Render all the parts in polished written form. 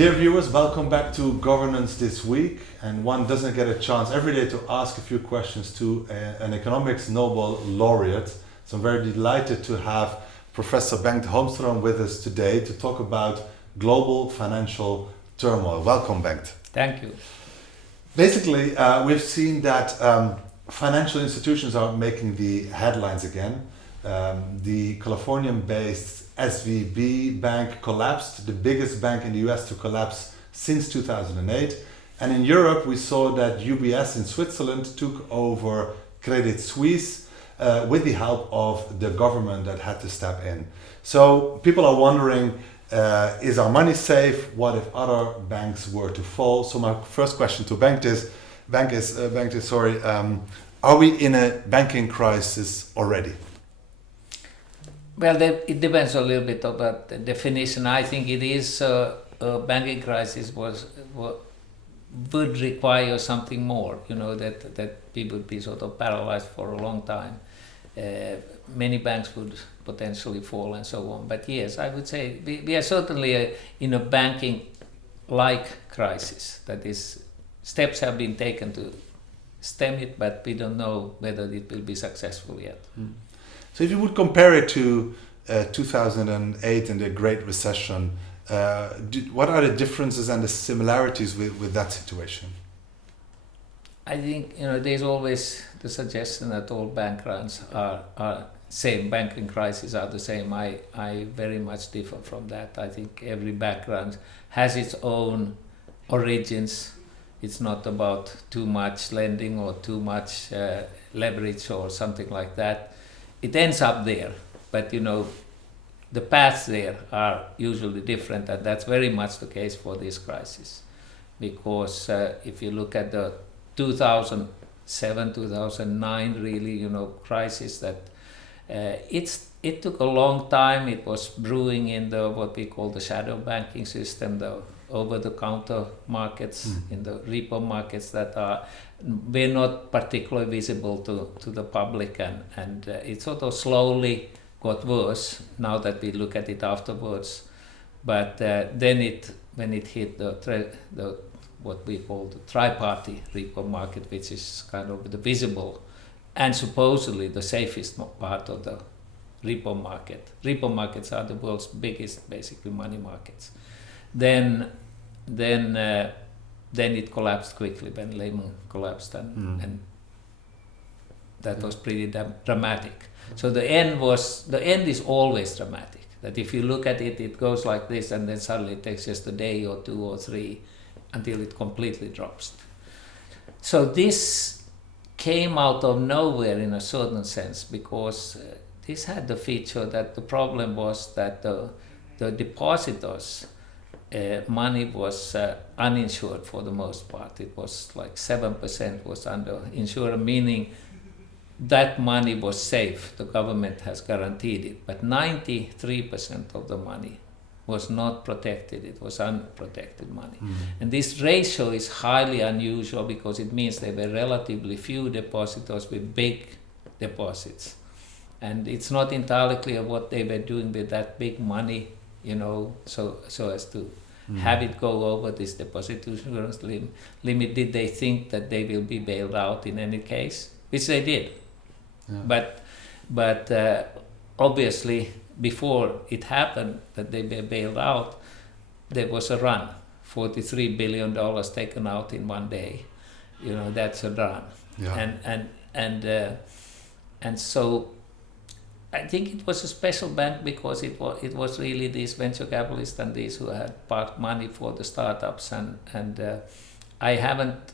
Dear viewers, welcome back to Governance This Week. And one doesn't get a chance every day to ask a few questions to an economics Nobel laureate. So I'm very delighted to have Professor Bengt Holmström with us today to talk about global financial turmoil. Welcome, Bengt. Thank you. Basically, we've seen that financial institutions are making the headlines again. The Californian-based SVB bank collapsed, the biggest bank in the US to collapse since 2008. And in Europe, we saw that UBS in Switzerland took over Credit Suisse with the help of the government that had to step in. So people are wondering, is our money safe? What if other banks were to fall? So my first question to Bengt is, are we in a banking crisis already? Well, it depends a little bit about the definition. I think it is a banking crisis would require something more. You know, that people would be sort of paralyzed for a long time. Many banks would potentially fall and so on. But yes, I would say we are certainly in a banking-like crisis. That is, steps have been taken to stem it, but we don't know whether it will be successful yet. Mm. So if you would compare it to 2008 and the Great Recession, what are the differences and the similarities with that situation? I think there's always the suggestion that all bank runs are same, banking crises are the same. I very much differ from that. I think every bank run has its own origins. It's not about too much lending or too much leverage or something like that. It ends up there, but the paths there are usually different, and that's very much the case for this crisis. Because if you look at the 2007, 2009 really, crisis, that it took a long time. It was brewing in the what we call the shadow banking system, the over-the-counter markets, in the repo markets that were not particularly visible to the public, and it sort of slowly got worse now that we look at it afterwards. But then when it hit the what we call the tri-party repo market, which is kind of the visible and supposedly the safest part of the repo market. Repo markets are the world's biggest, basically, money markets. Then it collapsed quickly when Lehman collapsed, and that was pretty dramatic. So the end is always dramatic. That if you look at it, it goes like this, and then suddenly it takes just a day or two or three until it completely drops. So this came out of nowhere in a certain sense, because this had the feature that the problem was that the depositors' money was uninsured for the most part. It was like 7% was underinsured, meaning that money was safe. The government has guaranteed it, but 93% of the money was not protected. It was unprotected money. And this ratio is highly unusual because it means there were relatively few depositors with big deposits. And it's not entirely clear what they were doing with that big money, so as to have it go over this deposit insurance limit. Did they think that they will be bailed out in any case? Which they did. Yeah. But obviously, before it happened that they were bailed out, there was a run. $43 billion taken out in one day. That's a run. Yeah. And so I think it was a special bank because it was really these venture capitalists and these who had parked money for the startups, and I haven't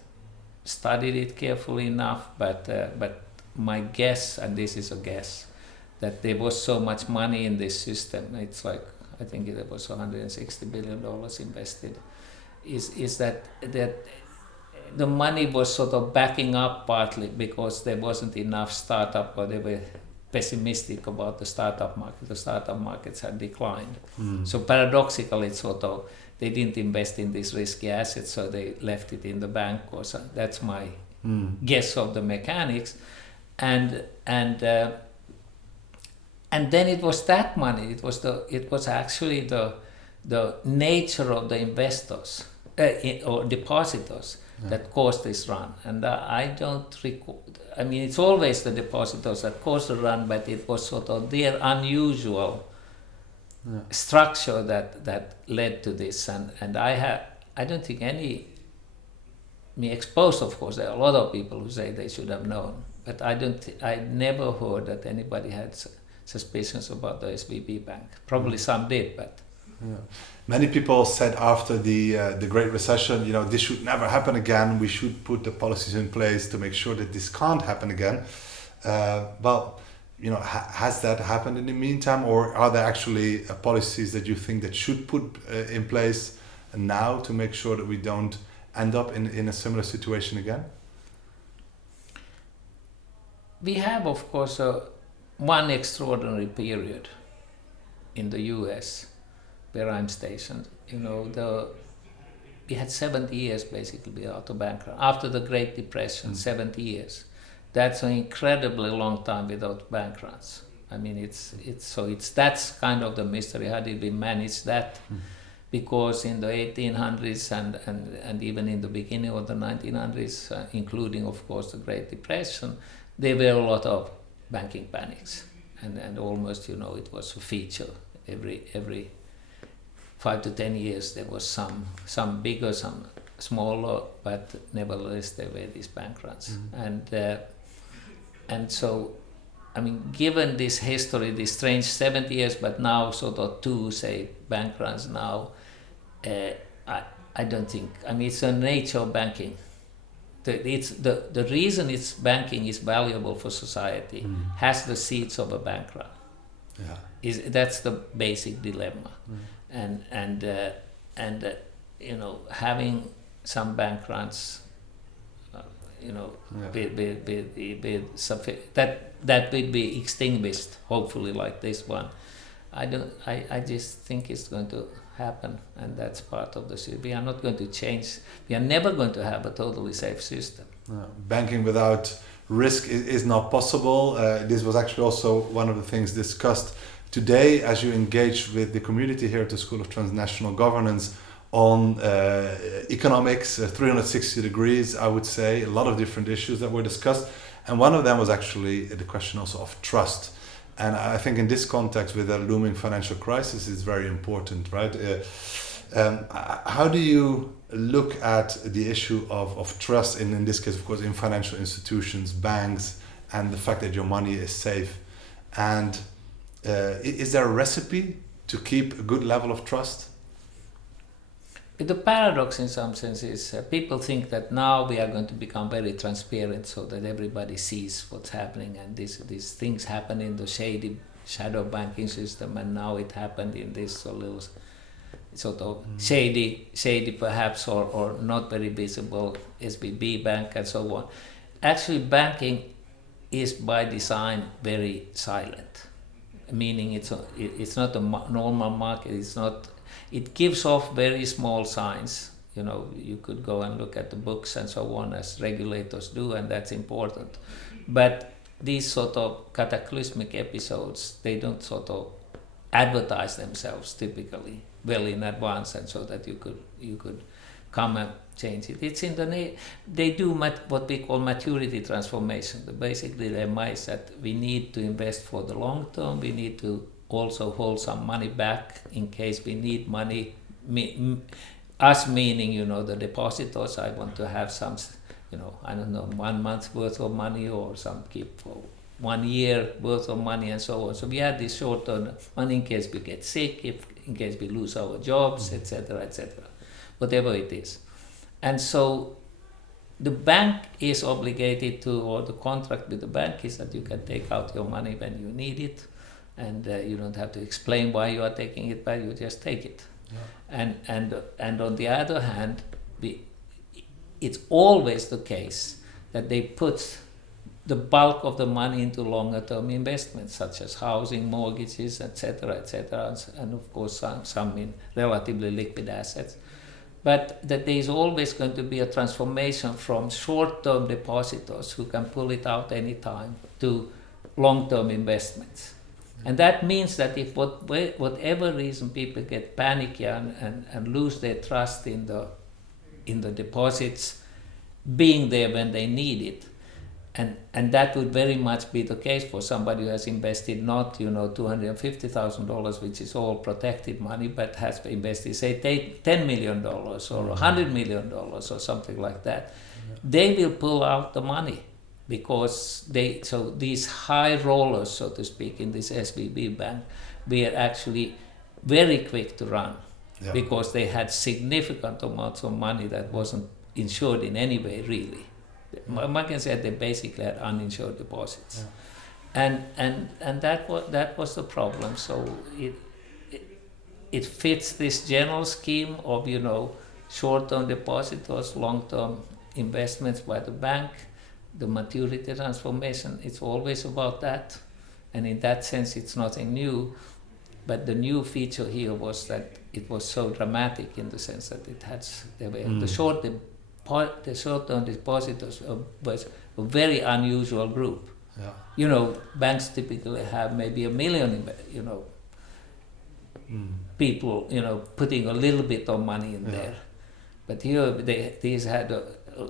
studied it carefully enough, but my guess, and this is a guess, that there was so much money in this system. It's like, I think there was $160 billion invested. Is that the money was sort of backing up partly because there wasn't enough startup, or they were pessimistic about the startup market. The startup markets had declined. So paradoxically, it's sort of, they didn't invest in these risky assets, so they left it in the bank. Or so. That's my guess of the mechanics. And then it was that money. It was actually the nature of the investors or depositors that caused this run. And I don't recall, I mean, it's always the depositors that caused the run, but it was sort of their unusual structure that led to this. And I don't think me exposed, of course, there are a lot of people who say they should have known, but I never heard that anybody had suspicions about the SVB bank. Probably some did, but many people said after the Great Recession, this should never happen again. We should put the policies in place to make sure that this can't happen again. Has that happened in the meantime, or are there actually policies that you think that should put in place now to make sure that we don't end up in a similar situation again? We have, of course, one extraordinary period in the US where I'm stationed. We had 70 years basically without a bank run. After the Great Depression, 70 years. That's an incredibly long time without bank runs. I mean, that's kind of the mystery. How did we manage that? Because in the 1800s and even in the beginning of the 1900s, including, of course, the Great Depression, there were a lot of banking panics. And almost, it was a feature. Every 5 to 10 years there was some bigger, some smaller, but nevertheless there were these bank runs. And so, I mean, given this history, this strange 70 years, but now sort of 2, say, bank runs now, I don't think, I mean, it's the nature of banking. The reason it's banking is valuable for society has the seeds of a bank run. That's the basic dilemma. And having some bank runs, that will be extinguished, hopefully, like this one. I just think it's going to happen, and that's part of the system. We are not going to change. We are never going to have a totally safe system. Banking without risk is not possible. This was actually also one of the things discussed today as you engage with the community here at the School of Transnational Governance on economics, 360 degrees, I would say, a lot of different issues that were discussed. And one of them was actually the question also of trust. And I think in this context with a looming financial crisis, it's very important, right? How do you look at the issue of trust in this case, of course, in financial institutions, banks, and the fact that your money is safe? And is there a recipe to keep a good level of trust? But the paradox in some sense is people think that now we are going to become very transparent so that everybody sees what's happening, and these things happen in the shady shadow banking system, and now it happened in this little sort of shady perhaps or not very visible SVB bank and so on. Actually, banking is by design very silent, meaning it's not a normal market. It gives off very small signs. You could go and look at the books and so on, as regulators do, and that's important. But these sort of cataclysmic episodes, they don't sort of advertise themselves typically well in advance, and so that you could come and change it. It's they do what we call maturity transformation. The basic dilemma is that we need to invest for the long term. We need to also hold some money back in case we need money. Us meaning, the depositors. I want to have some, 1 month worth of money, or some keep for 1 year worth of money, and so on. So we have this short-term money in case we get sick, in case we lose our jobs, etc., whatever it is. And so the bank is obligated to, or the contract with the bank is that you can take out your money when you need it. And you don't have to explain why you are taking it back, you just take it. Yeah. And on the other hand, it's always the case that they put the bulk of the money into longer term investments, such as housing, mortgages, etc., and of course some in relatively liquid assets. But that there is always going to be a transformation from short-term depositors who can pull it out any time to long-term investments. And that means that if whatever reason people get panicky and lose their trust in the deposits being there when they need it, and that would very much be the case for somebody who has invested not $250,000, which is all protected money, but has invested say $10 million or $100 million or something like that. They will pull out the money because these high rollers, so to speak, in this SVB bank were actually very quick to run because they had significant amounts of money that wasn't insured in any way, really. One can say they basically had uninsured deposits, and that was the problem. So it fits this general scheme of short-term depositors, long-term investments by the bank, the maturity transformation. It's always about that, and in that sense, it's nothing new. But the new feature here was that it was so dramatic in the sense that it had the short-term depositors was a very unusual group. Banks typically have maybe 1 million, people, putting a little bit of money in there. But here these had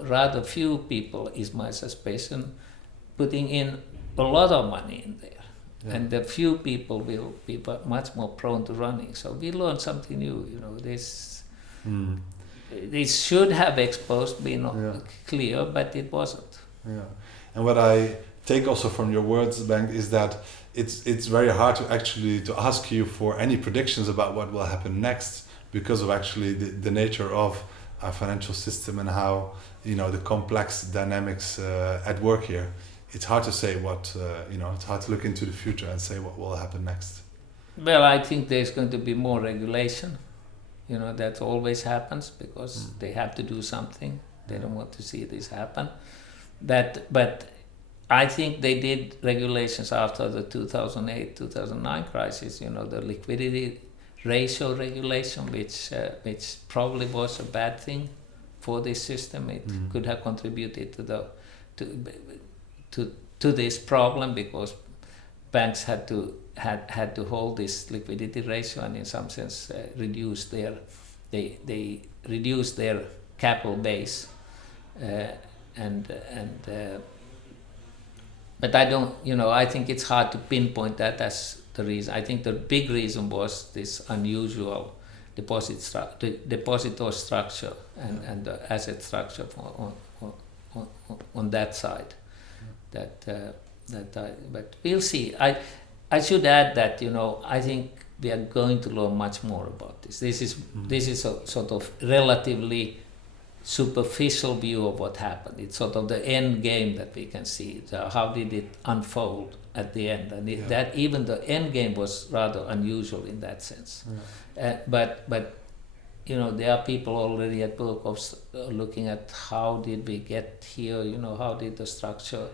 rather few people, is my suspicion, putting in a lot of money in there. And the few people will be much more prone to running. So we learned something new, this. This should have been clear, but it wasn't. Yeah, and what I take also from your words, Bengt, is that it's very hard to ask you for any predictions about what will happen next because of actually the nature of our financial system and how the complex dynamics at work here. It's hard to say it's hard to look into the future and say what will happen next. Well, I think there's going to be more regulation. That always happens because they have to do something. They don't want to see this happen. But I think they did regulations after the 2008-2009 crisis, the liquidity ratio regulation, which probably was a bad thing for this system. It could have contributed to this problem because banks had to hold this liquidity ratio and in some sense reduce their capital base but I don't I think it's hard to pinpoint that as the reason. I think the big reason was this unusual depositor structure and the asset structure on that side. But we'll see. I should add that I think we are going to learn much more about this. This is a sort of relatively superficial view of what happened. It's sort of the end game that we can see. How did it unfold at the end? And that even the end game was rather unusual in that sense. But there are people already at work of looking at how did we get here. How did the structure.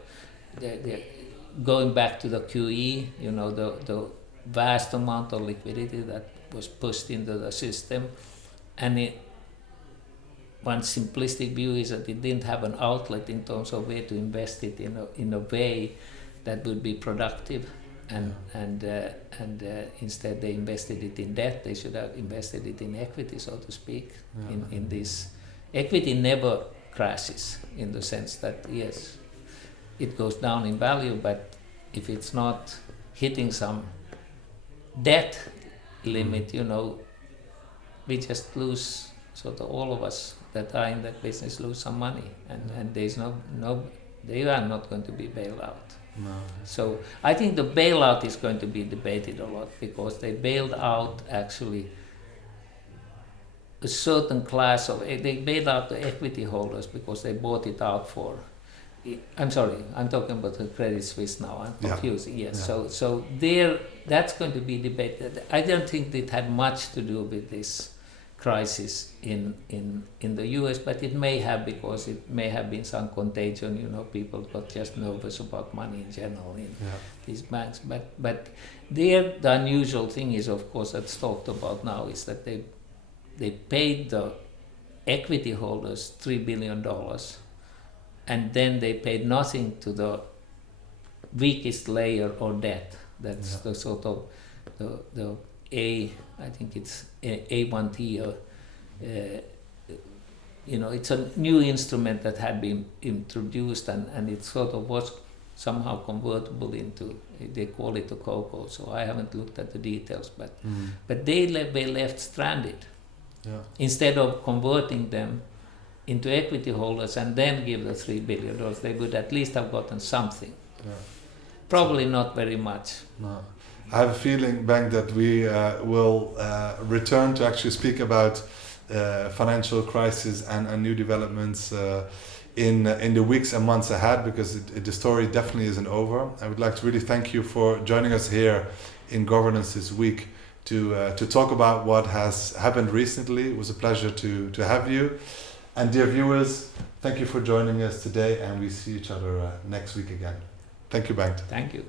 Going back to the QE, the vast amount of liquidity that was pushed into the system, and one simplistic view is that it didn't have an outlet in terms of where to invest it in a way that would be productive, and instead they invested it in debt. They should have invested it in equity, so to speak. In this, equity never crashes in the sense that yes, it goes down in value, but if it's not hitting some debt limit, we just lose, sort of all of us that are in that business lose some money, and there's they are not going to be bailed out. No. So I think the bailout is going to be debated a lot because they bailed out actually a certain class of, they bailed out the equity holders because they bought it out for, I'm sorry, I'm talking about the Credit Suisse now, I'm confusing, yes. Yeah. So there, that's going to be debated. I don't think it had much to do with this crisis in the US, but it may have, because it may have been some contagion, people got just nervous about money in general in these banks. But there, the unusual thing is, of course, that's talked about now, is that they paid the equity holders $3 billion, and then they paid nothing to the weakest layer or debt, That's the sort of the I think it's A1T, or it's a new instrument that had been introduced, and it sort of was somehow convertible into, they call it a COCO, so I haven't looked at the details, but they were left stranded. Yeah. Instead of converting them into equity holders and then give the $3 billion, they would at least have gotten something. Yeah. Probably not very much. No. I have a feeling, Bengt, that we will return to actually speak about financial crisis and new developments in the weeks and months ahead, because the story definitely isn't over. I would like to really thank you for joining us here in Governance this week to talk about what has happened recently. It was a pleasure to have you. And dear viewers, thank you for joining us today, and we see each other next week again. Thank you, Bengt. Thank you.